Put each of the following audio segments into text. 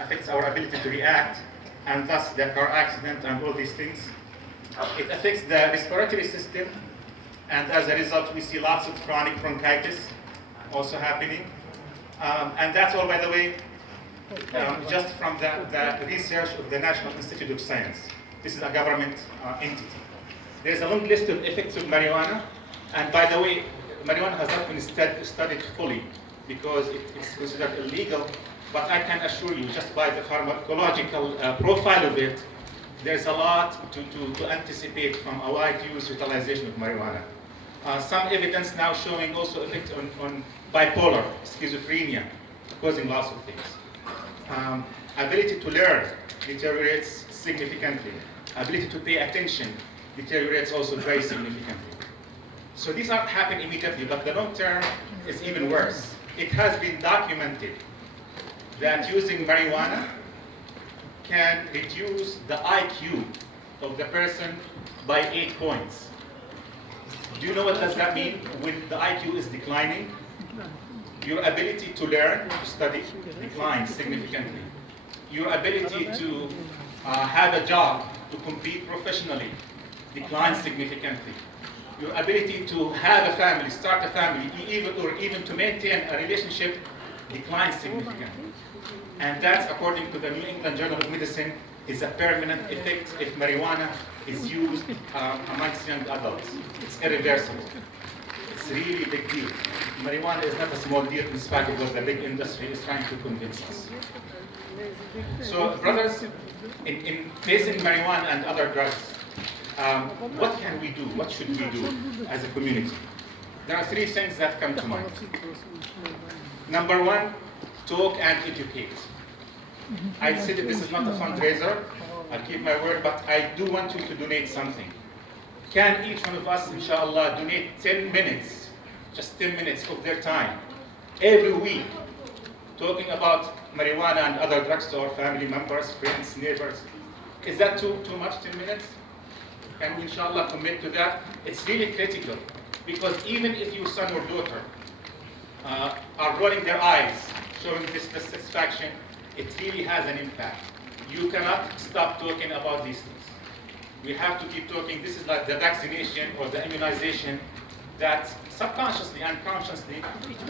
affects our ability to react, and thus the car accident and all these things. It affects the respiratory system, and as a result, we see lots of chronic bronchitis also happening. And that's all, by the way, just from the research of the National Institute of Science. This is a government entity. There's a long list of effects of marijuana, and by the way, marijuana has not been studied fully because it's considered illegal, but I can assure you, just by the pharmacological profile of it, there's a lot to anticipate from a wide use utilization of marijuana. Some evidence now showing also effect on bipolar, schizophrenia, causing lots of things. Ability to learn deteriorates significantly. Ability to pay attention deteriorates also very significantly. So these aren't happening immediately, but the long term is even worse. It has been documented that using marijuana can reduce the IQ of the person by 8 points. Do you know what does that mean? When the IQ is declining, your ability to learn, to study, declines significantly. Your ability to have a job, to compete professionally, declines significantly. Your ability to have a family, start a family, or even to maintain a relationship declines significantly. And that's, according to the New England Journal of Medicine, is a permanent effect if marijuana is used amongst young adults. It's irreversible. It's really a big deal. Marijuana is not a small deal in spite of what the big industry is trying to convince us. So, brothers, in facing marijuana and other drugs, what can we do? What should we do as a community? There are 3 things that come to mind. Number 1, talk and educate. I said that this is not a fundraiser. I'll keep my word, but I do want you to donate something. Can each one of us, inshallah, donate 10 minutes, just 10 minutes of their time, every week, talking about marijuana and other drugs to our family members, friends, neighbors? Is that too much, 10 minutes? Can we, inshallah, commit to that? It's really critical, because even if your son or daughter are rolling their eyes, showing dissatisfaction, it really has an impact. You cannot stop talking about these things. We have to keep talking. This is like the vaccination or the immunization that subconsciously and consciously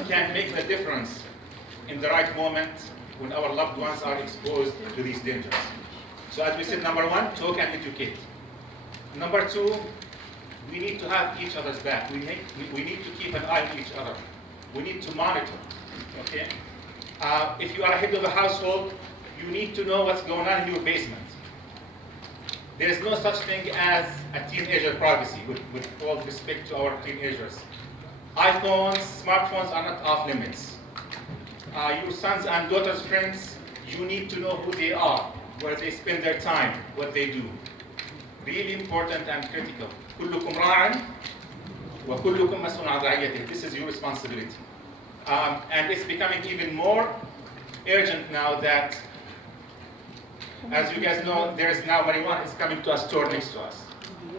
can make the difference in the right moment when our loved ones are exposed to these dangers. So as we said, number 1, talk and educate. Number 2, we need to have each other's back. We need to keep an eye on each other. We need to monitor, okay? If you are a head of a household, you need to know what's going on in your basement. There is no such thing as a teenager privacy, with all respect to our teenagers. iPhones, smartphones are not off limits. Your sons and daughters' friends, you need to know who they are, where they spend their time, what they do. Really important and critical. كلكم راع وكلكم مسؤول عن رعيته. This is your responsibility. And it's becoming even more urgent now that, as you guys know, there's now marijuana is coming to a store next to us.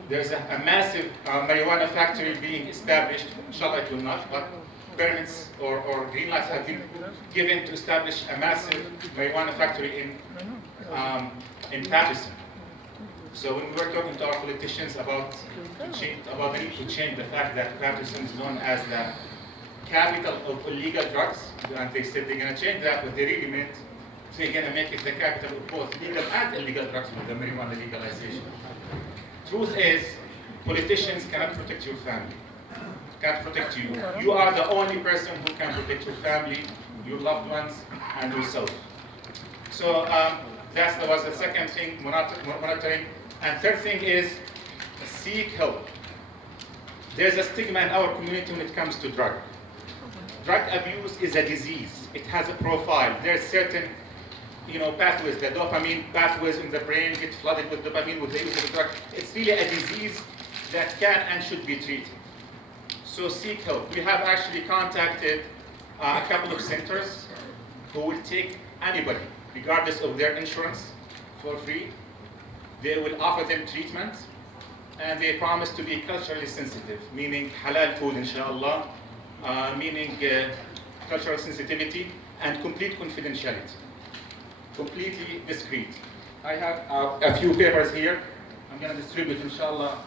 There's a massive marijuana factory being established. Inshallah it will not, but permits or green lights have been given to establish a massive marijuana factory in Patterson. So when we were talking to our politicians about the need to change the fact that Patterson is known as the capital of illegal drugs, and they said they're going to change that, but they really meant they're going to make it the capital of both legal and illegal drugs with the marijuana legalization. Truth is, politicians cannot protect your family, can't protect you. You are the only person who can protect your family, your loved ones, and yourself. So that was the second thing, monitoring. And third thing is seek help. There's a stigma in our community when it comes to drug. Drug abuse is a disease. It has a profile. There's certain, pathways. The dopamine pathways in the brain get flooded with dopamine with the use of the drug. It's really a disease that can and should be treated. So seek help. We have actually contacted a couple of centers who will take anybody, regardless of their insurance, for free. They will offer them treatment, and they promise to be culturally sensitive, meaning halal food, inshallah, meaning cultural sensitivity and complete confidentiality. completely discrete. I have a few papers here. I'm going to distribute, inshallah,